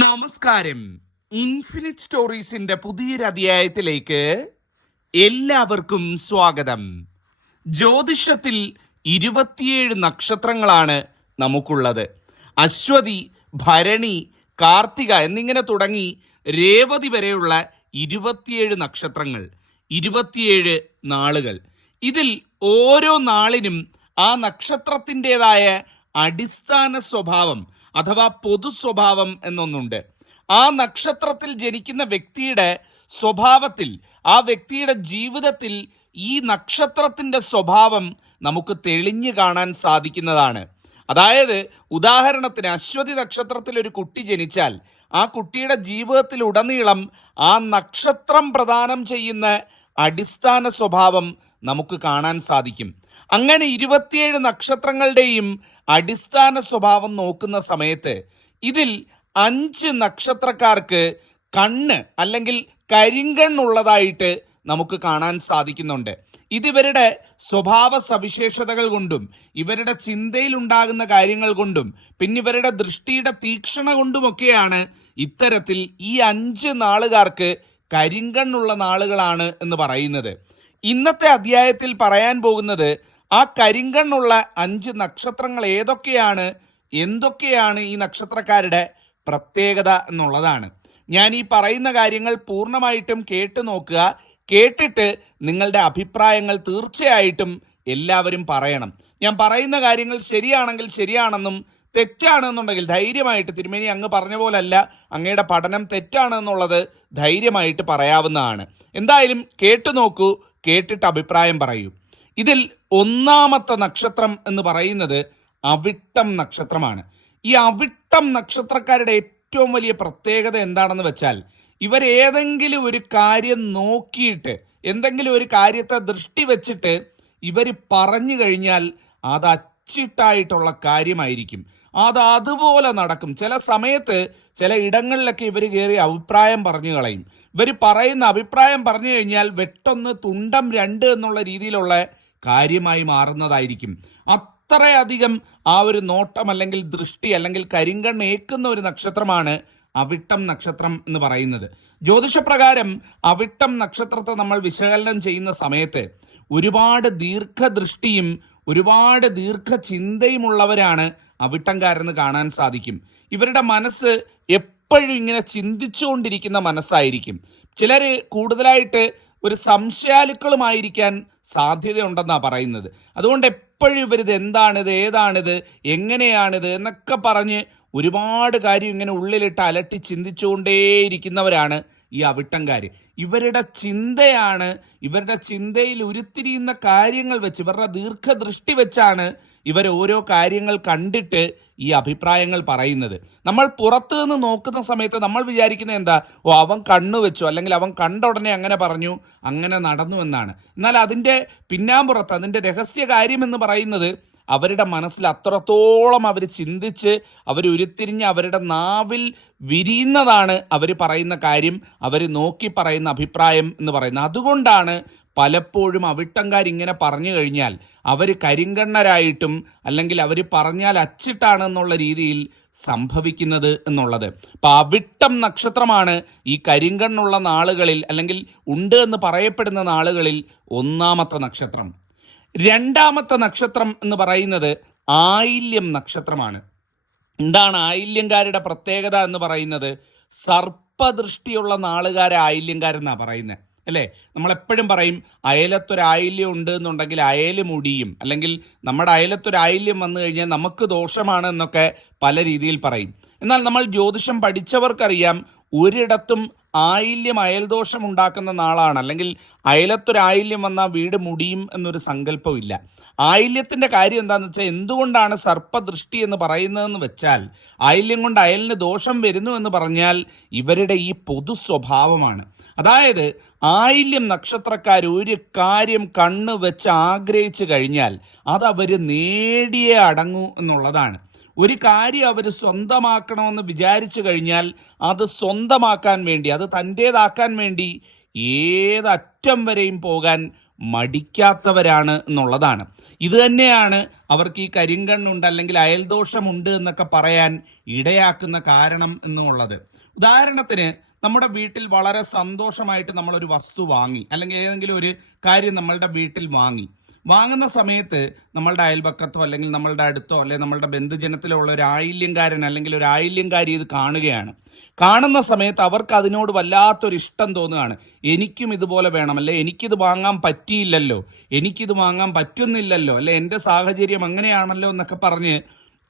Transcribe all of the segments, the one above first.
നമസ്കാരം. ഇൻഫിനിറ്റ് സ്റ്റോറീസിന്റെ പുതിയൊരു അധ്യായത്തിലേക്ക് എല്ലാവർക്കും സ്വാഗതം. ജ്യോതിഷത്തിൽ ഇരുപത്തിയേഴ് നക്ഷത്രങ്ങളാണ് നമുക്കുള്ളത്. അശ്വതി ഭരണി കാർത്തിക എന്നിങ്ങനെ തുടങ്ങി രേവതി വരെയുള്ള ഇരുപത്തിയേഴ് നക്ഷത്രങ്ങൾ ഇരുപത്തിയേഴ് നാളുകൾ. ഇതിൽ ഓരോ നാളിനും ആ നക്ഷത്രത്തിന്റെതായ അടിസ്ഥാന സ്വഭാവം അഥവാ പൊതു സ്വഭാവം എന്നൊന്നുണ്ട്. ആ നക്ഷത്രത്തിൽ ജനിക്കുന്ന വ്യക്തിയുടെ സ്വഭാവത്തിൽ ആ വ്യക്തിയുടെ ജീവിതത്തിൽ ഈ നക്ഷത്രത്തിന്റെ സ്വഭാവം നമുക്ക് തെളിഞ്ഞു കാണാൻ സാധിക്കുന്നതാണ്. അതായത് ഉദാഹരണത്തിന് അശ്വതി നക്ഷത്രത്തിൽ ഒരു കുട്ടി ജനിച്ചാൽ ആ കുട്ടിയുടെ ജീവിതത്തിൽ ഉടനീളം ആ നക്ഷത്രം പ്രദാനം ചെയ്യുന്ന അടിസ്ഥാന സ്വഭാവം നമുക്ക് കാണാൻ സാധിക്കും. അങ്ങനെ ഇരുപത്തിയേഴ് നക്ഷത്രങ്ങളുടെയും അടിസ്ഥാന സ്വഭാവം നോക്കുന്ന സമയത്ത് ഇതിൽ അഞ്ച് നക്ഷത്രക്കാർക്ക് കണ്ണ് അല്ലെങ്കിൽ കരിങ്കണ്ണുള്ളതായിട്ട് നമുക്ക് കാണാൻ സാധിക്കുന്നുണ്ട്. ഇതിവരുടെ സ്വഭാവ സവിശേഷതകൾ കൊണ്ടും ഇവരുടെ ചിന്തയിൽ ഉണ്ടാകുന്ന കാര്യങ്ങൾ കൊണ്ടും പിന്നെ ഇവരുടെ ദൃഷ്ടിയുടെ തീക്ഷണ കൊണ്ടുമൊക്കെയാണ് ഇത്തരത്തിൽ ഈ അഞ്ച് നാളുകാർക്ക് കരിങ്കണ്ണുള്ള നാളുകളാണ് എന്ന് പറയുന്നത്. ഇന്നത്തെ അധ്യായത്തിൽ പറയാൻ പോകുന്നത് ആ കരിങ്കണ്ണുള്ള അഞ്ച് നക്ഷത്രങ്ങൾ ഏതൊക്കെയാണ്? എന്തൊക്കെയാണ് ഈ നക്ഷത്രക്കാരുടെ പ്രത്യേകത എന്നുള്ളതാണ്. ഞാൻ ഈ പറയുന്ന കാര്യങ്ങൾ പൂർണമായിട്ടും കേട്ടു നോക്കുക. കേട്ടിട്ട് നിങ്ങളുടെ അഭിപ്രായങ്ങൾ തീർച്ചയായിട്ടും എല്ലാവരും പറയണം. ഞാൻ പറയുന്ന കാര്യങ്ങൾ ശരിയാണെങ്കിൽ ശരിയാണെന്നും തെറ്റാണെന്നുണ്ടെങ്കിൽ ധൈര്യമായിട്ട് തിരുമേനി അങ്ങ് പറഞ്ഞ പോലല്ല അങ്ങയുടെ പഠനം തെറ്റാണെന്നുള്ളത് ധൈര്യമായിട്ട് പറയാവുന്നതാണ്. എന്തായാലും കേട്ടു നോക്കൂ കേട്ടിട്ട് അഭിപ്രായം പറയൂ. ഇതിൽ ഒന്നാമത്തെ നക്ഷത്രം എന്ന് പറയുന്നത് അവിട്ടം നക്ഷത്രമാണ്. ഈ അവിട്ടം നക്ഷത്രക്കാരുടെ ഏറ്റവും വലിയ പ്രത്യേകത എന്താണെന്ന് വെച്ചാൽ ഇവരേതെങ്കിലും ഒരു കാര്യം നോക്കിയിട്ട് എന്തെങ്കിലും ഒരു കാര്യത്തെ ദൃഷ്ടി വെച്ചിട്ട് ഇവർ പറഞ്ഞു കഴിഞ്ഞാൽ അത് അച്ചിട്ടായിട്ടുള്ള കാര്യമായിരിക്കും. അത് അതുപോലെ നടക്കും. ചില സമയത്ത് ചില ഇടങ്ങളിലൊക്കെ ഇവർ കയറി അഭിപ്രായം പറഞ്ഞു കളയും. ഇവർ പറയുന്ന അഭിപ്രായം പറഞ്ഞു കഴിഞ്ഞാൽ വെട്ടൊന്ന് തുണ്ടം രണ്ട് എന്നുള്ള രീതിയിലുള്ള കാര്യമായി മാറുന്നതായിരിക്കും. അത്രയധികം ആ ഒരു നോട്ടം അല്ലെങ്കിൽ ദൃഷ്ടി അല്ലെങ്കിൽ കരിങ്കണ്ണ് ഏക്കുന്ന ഒരു നക്ഷത്രമാണ് അവിട്ടം നക്ഷത്രം എന്ന് പറയുന്നത്. ജ്യോതിഷപ്രകാരം അവിട്ടം നക്ഷത്രത്തെ നമ്മൾ വിശകലനം ചെയ്യുന്ന സമയത്ത് ഒരുപാട് ദീർഘദൃഷ്ടിയും ഒരുപാട് ദീർഘചിന്തയുമുള്ളവരാണ് അവിട്ടംകാരെന്ന് കാണാൻ സാധിക്കും. ഇവരുടെ മനസ്സ് എപ്പോഴും ഇങ്ങനെ ചിന്തിച്ചുകൊണ്ടിരിക്കുന്ന മനസ്സായിരിക്കും. ചിലർ കൂടുതലായിട്ട് ഒരു സംശയാലുക്കളുമായിരിക്കാൻ സാധ്യതയുണ്ടെന്നാണ് പറയുന്നത്. അതുകൊണ്ട് എപ്പോഴും ഇവരിത് എന്താണിത് ഏതാണിത് എങ്ങനെയാണിത് എന്നൊക്കെ പറഞ്ഞ് ഒരുപാട് കാര്യം ഇങ്ങനെ ഉള്ളിലിട്ട് അലട്ടി ചിന്തിച്ചുകൊണ്ടേയിരിക്കുന്നവരാണ് ഈ അവിട്ടംകാർ ഇവരുടെ ചിന്തയാണ് ഇവരുടെ ചിന്തയിൽ ഉരുത്തിരിയുന്ന കാര്യങ്ങൾ വെച്ച് ഇവരുടെ ദീർഘദൃഷ്ടി വെച്ചാണ് ഇവർ ഓരോ കാര്യങ്ങൾ കണ്ടിട്ട് ഈ അഭിപ്രായങ്ങൾ പറയുന്നത്. നമ്മൾ പുറത്തു നിന്ന് നോക്കുന്ന സമയത്ത് നമ്മൾ വിചാരിക്കുന്നത് എന്താ? ഓ അവൻ കണ്ണു വെച്ചു അല്ലെങ്കിൽ അവൻ കണ്ട ഉടനെ അങ്ങനെ പറഞ്ഞു അങ്ങനെ നടന്നു എന്നാണ്. എന്നാൽ അതിന്റെ പിന്നാമ്പുറത്ത് അതിന്റെ രഹസ്യ കാര്യം എന്ന് പറയുന്നത് അവരുടെ മനസ്സിൽ അത്രത്തോളം അവർ ചിന്തിച്ച് അവർ ഉരുത്തിരിഞ്ഞ് അവരുടെ നാവിൽ വിരിയുന്നതാണ് അവർ പറയുന്ന കാര്യം അവർ നോക്കി പറയുന്ന അഭിപ്രായം എന്ന് പറയുന്നത്. അതുകൊണ്ടാണ് പലപ്പോഴും അവിട്ടങ്കാരിങ്ങനെ പറഞ്ഞു കഴിഞ്ഞാൽ അവർ കരിങ്കണ്ണരായിട്ടും അല്ലെങ്കിൽ അവർ പറഞ്ഞാൽ അച്ചിട്ടാണ് എന്നുള്ള രീതിയിൽ സംഭവിക്കുന്നത് എന്നുള്ളത്. അപ്പം അവിട്ടം നക്ഷത്രമാണ് ഈ കരിങ്കണ്ണുള്ള നാളുകളിൽ അല്ലെങ്കിൽ ഉണ്ട് എന്ന് പറയപ്പെടുന്ന നാളുകളിൽ ഒന്നാമത്തെ നക്ഷത്രം. രണ്ടാമത്തെ നക്ഷത്രം എന്ന് പറയുന്നത് ആയില്യം നക്ഷത്രമാണ്. എന്താണ് ആയില്യങ്കാരുടെ പ്രത്യേകത എന്ന് പറയുന്നത്? സർപ്പദൃഷ്ടിയുള്ള നാളുകാരെ ആയില്യങ്കാരെന്നാണ് പറയുന്നത് അല്ലേ? നമ്മളെപ്പോഴും പറയും അയലത്തൊരു ആയില്യം ഉണ്ട് എന്നുണ്ടെങ്കിൽ അയൽ മുടിയും. അല്ലെങ്കിൽ നമ്മുടെ അയലത്തൊരായില്യം വന്നു കഴിഞ്ഞാൽ നമുക്ക് ദോഷമാണ് എന്നൊക്കെ പല രീതിയിൽ പറയും. എന്നാൽ നമ്മൾ ജ്യോതിഷം പഠിച്ചവർക്കറിയാം ഒരിടത്തും ആയില്യം അയൽദോഷം ഉണ്ടാക്കുന്ന നാളാണ്. അല്ലെങ്കിൽ അയലത്തൊരു ആയില്യം വന്നാൽ വീട് മുടിയും എന്നൊരു സങ്കല്പമില്ല ആയില്യത്തിന്റെ കാര്യം എന്താണെന്ന് വെച്ചാൽ എന്തുകൊണ്ടാണ് സർപ്പദൃഷ്ടി എന്ന് പറയുന്നതെന്ന് വെച്ചാൽ ആയില്യം കൊണ്ട് അയലിന് ദോഷം വരുന്നു എന്ന് പറഞ്ഞാൽ ഇവരുടെ ഈ പൊതു സ്വഭാവമാണ്. അതായത് ആയില്യം നക്ഷത്രക്കാർ ഒരു കാര്യം കണ്ണ് വെച്ച് ആഗ്രഹിച്ചു കഴിഞ്ഞാൽ അതവർ നേടിയേ അടങ്ങൂ എന്നുള്ളതാണ്. ഒരു കാര്യം അവർ സ്വന്തമാക്കണമെന്ന് വിചാരിച്ചു കഴിഞ്ഞാൽ അത് സ്വന്തമാക്കാൻ വേണ്ടി അത് തന്റേതാക്കാൻ വേണ്ടി ഏതറ്റം വരെയും പോകാൻ മടിക്കാത്തവരാണ് എന്നുള്ളതാണ്. ഇത് തന്നെയാണ് അവർക്ക് ഈ കരിങ്കണ്ണുണ്ട് അല്ലെങ്കിൽ അയൽദോഷമുണ്ട് എന്നൊക്കെ പറയാൻ ഇടയാക്കുന്ന കാരണം എന്നുള്ളത്. ഉദാഹരണത്തിന് നമ്മുടെ വീട്ടിൽ വളരെ സന്തോഷമായിട്ട് നമ്മളൊരു വസ്തു വാങ്ങി അല്ലെങ്കിൽ ഏതെങ്കിലും ഒരു കാര്യം നമ്മളുടെ വീട്ടിൽ വാങ്ങി. വാങ്ങുന്ന സമയത്ത് നമ്മളുടെ അയൽപക്കത്തോ അല്ലെങ്കിൽ നമ്മളുടെ അടുത്തോ അല്ലെങ്കിൽ നമ്മളുടെ ബന്ധുജനത്തിലോ ഉള്ള ഒരു ആയില്യംകാരൻ അല്ലെങ്കിൽ ഒരു ആയില്യംകാരി ഇത് കാണുകയാണ്. കാണുന്ന സമയത്ത് അവർക്ക് അതിനോട് വല്ലാത്തൊരു ഇഷ്ടം തോന്നുകയാണ്. എനിക്കും ഇതുപോലെ വേണമല്ലേ എനിക്കിത് വാങ്ങാൻ പറ്റിയില്ലല്ലോ. എനിക്കിത് വാങ്ങാൻ പറ്റുന്നില്ലല്ലോ. അല്ലെ എന്റെ സാഹചര്യം അങ്ങനെയാണല്ലോ എന്നൊക്കെ പറഞ്ഞ്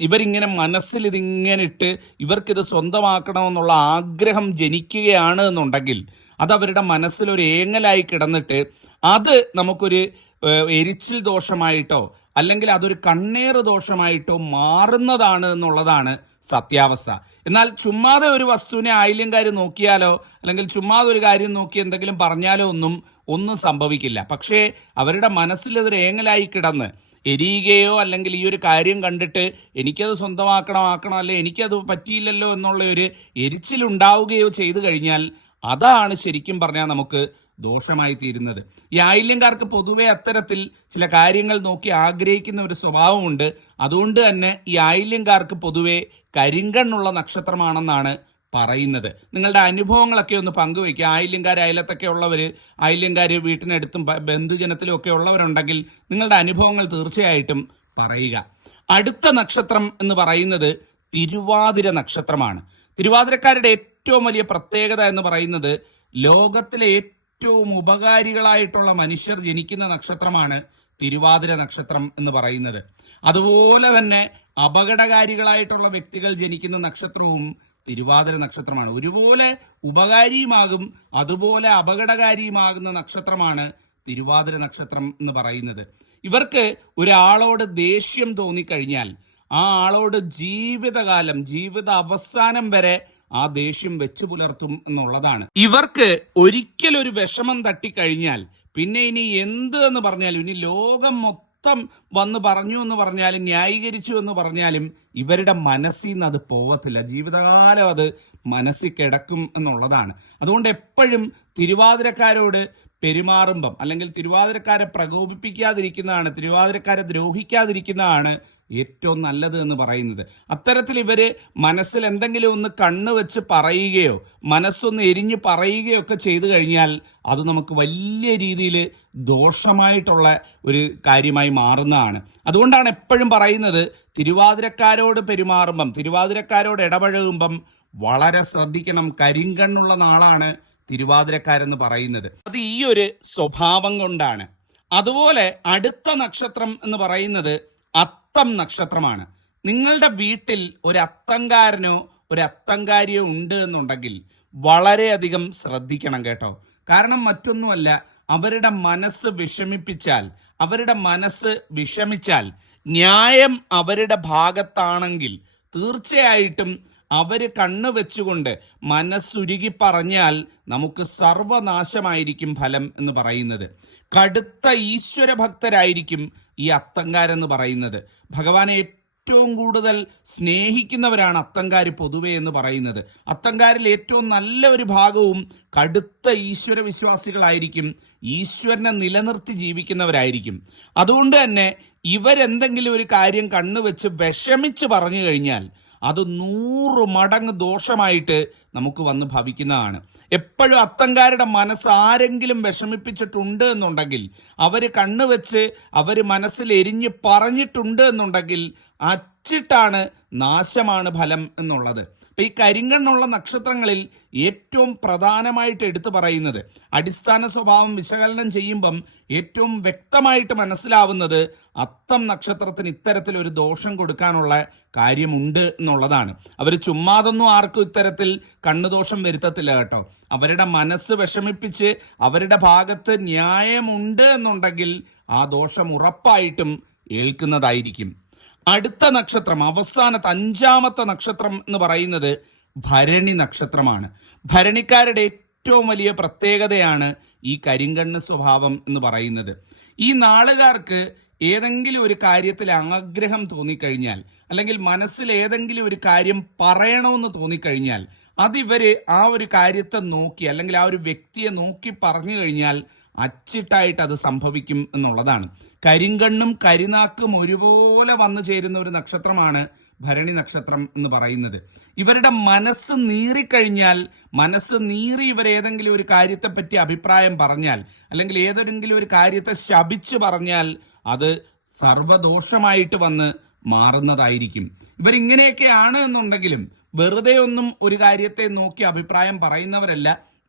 ഇവരിങ്ങനെ മനസ്സിൽ ഇതിങ്ങനെ ഇട്ട് ഇവർക്കിത് സ്വന്തമാക്കണമെന്നുള്ള ആഗ്രഹം ജനിക്കുകയാണ് എന്നുണ്ടെങ്കിൽ അതവരുടെ മനസ്സിലൊരു ഏങ്ങലായി കിടന്നിട്ട് അത് നമുക്കൊരു എരിച്ചിൽ ദോഷമായിട്ടോ അല്ലെങ്കിൽ അതൊരു കണ്ണേറ് ദോഷമായിട്ടോ മാറുന്നതാണ് എന്നുള്ളതാണ് സത്യാവസ്ഥ. എന്നാൽ ചുമ്മാതെ ഒരു വസ്തുവിനെ ആയില്യംകാർ നോക്കിയാലോ അല്ലെങ്കിൽ ചുമ്മാതെ ഒരു കാര്യം നോക്കി എന്തെങ്കിലും പറഞ്ഞാലോ ഒന്നും ഒന്നും സംഭവിക്കില്ല. പക്ഷേ അവരുടെ മനസ്സിൽ അതൊരു ഏങ്ങലായി കിടന്ന് എരിയുകയോ അല്ലെങ്കിൽ ഈ ഒരു കാര്യം കണ്ടിട്ട് എനിക്കത് സ്വന്തമാക്കണം ആക്കണം അല്ലെ എനിക്കത് പറ്റിയില്ലല്ലോ എന്നുള്ള ഒരു എരിച്ചിലുണ്ടാവുകയോ ചെയ്തു കഴിഞ്ഞാൽ അതാണ് ശരിക്കും പറഞ്ഞാൽ നമുക്ക് ദോഷമായി തീരുന്നത് ഈ ആയില്യംകാർക്ക് പൊതുവെ അത്തരത്തിൽ ചില കാര്യങ്ങൾ നോക്കി ആഗ്രഹിക്കുന്ന ഒരു സ്വഭാവമുണ്ട്. അതുകൊണ്ട് തന്നെ ഈ ആയില്യംകാർക്ക് പൊതുവെ കരിങ്കണ്ണുള്ള നക്ഷത്രമാണെന്നാണ് പറയുന്നത്. നിങ്ങളുടെ അനുഭവങ്ങളൊക്കെ ഒന്ന് പങ്കുവയ്ക്കുക ആയില്യംകാർ അയലത്തൊക്കെ ഉള്ളവർ ആയില്യംകാർ വീട്ടിനടുത്തും ബന്ധുജനത്തിലും ഒക്കെ ഉള്ളവരുണ്ടെങ്കിൽ നിങ്ങളുടെ അനുഭവങ്ങൾ തീർച്ചയായിട്ടും പറയുക. അടുത്ത നക്ഷത്രം എന്ന് പറയുന്നത് തിരുവാതിര നക്ഷത്രമാണ്. തിരുവാതിരക്കാരുടെ ഏറ്റവും വലിയ പ്രത്യേകത എന്ന് പറയുന്നത് ലോകത്തിലെ ഏറ്റവും ഉപകാരികളായിട്ടുള്ള മനുഷ്യർ ജനിക്കുന്ന നക്ഷത്രമാണ് തിരുവാതിര നക്ഷത്രം എന്ന് പറയുന്നത്. അതുപോലെ തന്നെ അപകടകാരികളായിട്ടുള്ള വ്യക്തികൾ ജനിക്കുന്ന നക്ഷത്രവും തിരുവാതിര നക്ഷത്രമാണ്. ഒരുപോലെ ഉപകാരിയുമാകും അതുപോലെ അപകടകാരിയുമാകുന്ന നക്ഷത്രമാണ് തിരുവാതിര നക്ഷത്രം എന്ന് പറയുന്നത്. ഇവർക്ക് ഒരാളോട് ദേഷ്യം തോന്നിക്കഴിഞ്ഞാൽ ആ ആളോട് ജീവിതകാലം ജീവിത അവസാനം വരെ ആ ദേഷ്യം വെച്ചു പുലർത്തും എന്നുള്ളതാണ്. ഇവർക്ക് ഒരിക്കലൊരു വിഷമം തട്ടിക്കഴിഞ്ഞാൽ പിന്നെ ഇനി എന്ത് എന്ന് പറഞ്ഞാലും ഇനി ലോകം മൊത്തം വന്ന് പറഞ്ഞു എന്ന് പറഞ്ഞാലും ന്യായീകരിച്ചു എന്ന് പറഞ്ഞാലും ഇവരുടെ മനസ്സിൽ നിന്ന് അത് പോവത്തില്ല. ജീവിതകാലം അത് മനസ്സിൽ കിടക്കും എന്നുള്ളതാണ്. അതുകൊണ്ട് എപ്പോഴും തിരുവാതിരക്കാരോട് പെരുമാറുമ്പം അല്ലെങ്കിൽ തിരുവാതിരക്കാരെ പ്രകോപിപ്പിക്കാതിരിക്കുന്നതാണ് തിരുവാതിരക്കാരെ ദ്രോഹിക്കാതിരിക്കുന്നതാണ് ഏറ്റവും നല്ലത് എന്ന് പറയുന്നത്. അത്തരത്തിൽ ഇവർ മനസ്സിൽ എന്തെങ്കിലും ഒന്ന് കണ്ണ് വെച്ച് പറയുകയോ മനസ്സൊന്ന് എരിഞ്ഞ് പറയുകയോ ഒക്കെ ചെയ്തു കഴിഞ്ഞാൽ അത് നമുക്ക് വലിയ രീതിയിൽ ദോഷമായിട്ടുള്ള ഒരു കാര്യമായി മാറുന്നതാണ്. അതുകൊണ്ടാണ് എപ്പോഴും പറയുന്നത് തിരുവാതിരക്കാരോട് പെരുമാറുമ്പം തിരുവാതിരക്കാരോട് ഇടപഴകുമ്പം വളരെ ശ്രദ്ധിക്കണം കരിങ്കണ്ണുള്ള നാളാണ് തിരുവാതിരക്കാരെന്ന് പറയുന്നത്. അത് ഈ ഒരു സ്വഭാവം കൊണ്ടാണ്. അതുപോലെ അടുത്ത നക്ഷത്രം എന്ന് പറയുന്നത് നക്ഷത്രമാണ്. നിങ്ങളുടെ വീട്ടിൽ ഒരു അത്തങ്കാരനോ ഒരു അത്തങ്കാരിയോ ഉണ്ട് എന്നുണ്ടെങ്കിൽ വളരെയധികം ശ്രദ്ധിക്കണം കേട്ടോ. കാരണം മറ്റൊന്നുമല്ല അവരുടെ മനസ്സ് വിഷമിപ്പിച്ചാൽ അവരുടെ മനസ്സ് വിഷമിച്ചാൽ ന്യായം അവരുടെ ഭാഗത്താണെങ്കിൽ തീർച്ചയായിട്ടും അവർ കണ്ണു വെച്ചുകൊണ്ട് മനസ്സുരുകി പറഞ്ഞാൽ നമുക്ക് സർവനാശമായിരിക്കും ഫലം എന്ന് പറയുന്നത്. കടുത്ത ഈശ്വര ഭക്തരായിരിക്കും ഈ അത്തങ്കാരെന്ന് പറയുന്നത്. ഭഗവാനെ ഏറ്റവും കൂടുതൽ സ്നേഹിക്കുന്നവരാണ് അത്തങ്കാർ പൊതുവേ എന്ന് പറയുന്നത്. അത്തങ്കാരിൽ ഏറ്റവും നല്ല ഒരു ഭാഗവും കടുത്ത ഈശ്വര വിശ്വാസികളായിരിക്കും. ഈശ്വരനെ നിലനിർത്തി ജീവിക്കുന്നവരായിരിക്കും. അതുകൊണ്ട് തന്നെ ഇവരെന്തെങ്കിലും ഒരു കാര്യം കണ്ണുവെച്ച് വിഷമിച്ച് പറഞ്ഞു കഴിഞ്ഞാൽ അത് നൂറ് മടങ്ങ് ദോഷമായിട്ട് നമുക്ക് വന്ന് ഭവിക്കുന്നതാണ്. എപ്പോഴും അത്തങ്കാരുടെ മനസ്സ് ആരെങ്കിലും വിഷമിപ്പിച്ചിട്ടുണ്ട് എന്നുണ്ടെങ്കിൽ അവർ കണ്ണുവെച്ച് അവർ മനസ്സിൽ എരിഞ്ഞ് പറഞ്ഞിട്ടുണ്ട് എന്നുണ്ടെങ്കിൽ അച്ചിട്ടാണ് നാശമാണ് ഫലം എന്നുള്ളത്. അപ്പം ഈ കരിങ്കണ്ണുള്ള നക്ഷത്രങ്ങളിൽ ഏറ്റവും പ്രധാനമായിട്ട് എടുത്തു പറയുന്നത് അടിസ്ഥാന സ്വഭാവം വിശകലനം ചെയ്യുമ്പം ഏറ്റവും വ്യക്തമായിട്ട് മനസ്സിലാവുന്നത് അത്തം നക്ഷത്രത്തിന് ഇത്തരത്തിൽ ഒരു ദോഷം കൊടുക്കാനുള്ള കാര്യമുണ്ട് എന്നുള്ളതാണ്. അവർ ചുമ്മാതൊന്നും ആർക്കും ഇത്തരത്തിൽ കണ്ണുദോഷം വരുത്തത്തില്ല കേട്ടോ. അവരുടെ മനസ്സ് വിഷമിപ്പിച്ച് അവരുടെ ഭാഗത്ത് ന്യായമുണ്ട് എന്നുണ്ടെങ്കിൽ ആ ദോഷം ഉറപ്പായിട്ടും ഏൽക്കുന്നതായിരിക്കും. അടുത്ത നക്ഷത്രം അവസാനത്തെ അഞ്ചാമത്തെ നക്ഷത്രം എന്ന് പറയുന്നത് ഭരണി നക്ഷത്രമാണ്. ഭരണിക്കാരുടെ ഏറ്റവും വലിയ പ്രത്യേകതയാണ് ഈ കരിങ്കണ്ണ് സ്വഭാവം എന്ന് പറയുന്നത്. ഈ നാളുകാർക്ക് ഏതെങ്കിലും ഒരു കാര്യത്തിൽ ആഗ്രഹം തോന്നിക്കഴിഞ്ഞാൽ അല്ലെങ്കിൽ മനസ്സിൽ ഏതെങ്കിലും ഒരു കാര്യം പറയണമെന്ന് തോന്നിക്കഴിഞ്ഞാൽ അതിവര് ആ ഒരു കാര്യത്തെ നോക്കി അല്ലെങ്കിൽ ആ ഒരു വ്യക്തിയെ നോക്കി പറഞ്ഞു കഴിഞ്ഞാൽ അച്ചിട്ടായിട്ട് അത് സംഭവിക്കും എന്നുള്ളതാണ്. കരിങ്കണ്ണും കരിനാക്കും ഒരുപോലെ വന്നു ചേരുന്ന ഒരു നക്ഷത്രമാണ് ഭരണി നക്ഷത്രം എന്ന് പറയുന്നത്. ഇവരുടെ മനസ്സ് നീറിക്കഴിഞ്ഞാൽ മനസ്സ് നീറി ഇവർ ഏതെങ്കിലും ഒരു കാര്യത്തെപ്പറ്റി അഭിപ്രായം പറഞ്ഞാൽ അല്ലെങ്കിൽ ഏതെങ്കിലും ഒരു കാര്യത്തെ ശപിച്ചു പറഞ്ഞാൽ അത് സർവദോഷമായിട്ട് വന്ന് മാറുന്നതായിരിക്കും. ഇവരിങ്ങനെയൊക്കെയാണ് എന്നുണ്ടെങ്കിലും വെറുതെ ഒന്നും ഒരു കാര്യത്തെ നോക്കി അഭിപ്രായം പറയുന്നവരല്ല.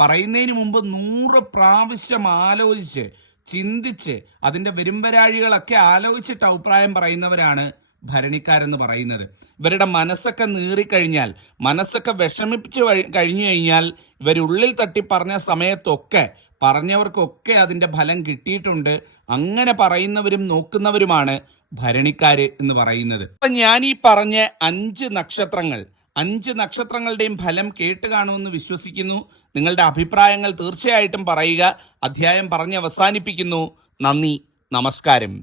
പറയുന്നതിന് മുമ്പ് നൂറ് പ്രാവശ്യം ആലോചിച്ച് ചിന്തിച്ച് അതിന്റെ വരുംവരാഴികളൊക്കെ ആലോചിച്ചിട്ട് അഭിപ്രായം പറയുന്നവരാണ് ഭരണിക്കാരെന്ന് പറയുന്നത്. ഇവരുടെ മനസ്സൊക്കെ നീറിക്കഴിഞ്ഞാൽ മനസ്സൊക്കെ വിഷമിപ്പിച്ച് കഴിഞ്ഞു കഴിഞ്ഞാൽ ഇവരുള്ളിൽ തട്ടി പറഞ്ഞ സമയത്തൊക്കെ പറഞ്ഞവർക്കൊക്കെ അതിന്റെ ഫലം കിട്ടിയിട്ടുണ്ട്. അങ്ങനെ പറയുന്നവരും നോക്കുന്നവരുമാണ് ഭരണിക്കാര് എന്ന് പറയുന്നത്. അപ്പൊ ഞാൻ ഈ പറഞ്ഞ അഞ്ച് നക്ഷത്രങ്ങൾ അഞ്ച് നക്ഷത്രങ്ങളുടെയും ഫലം കേട്ട് കാണുമെന്ന് വിശ്വസിക്കുന്നു. നിങ്ങളുടെ അഭിപ്രായങ്ങൾ തീർച്ചയായിട്ടും പറയുക. അധ്യായം പറഞ്ഞ് അവസാനിപ്പിക്കുന്നു. നന്ദി. നമസ്കാരം.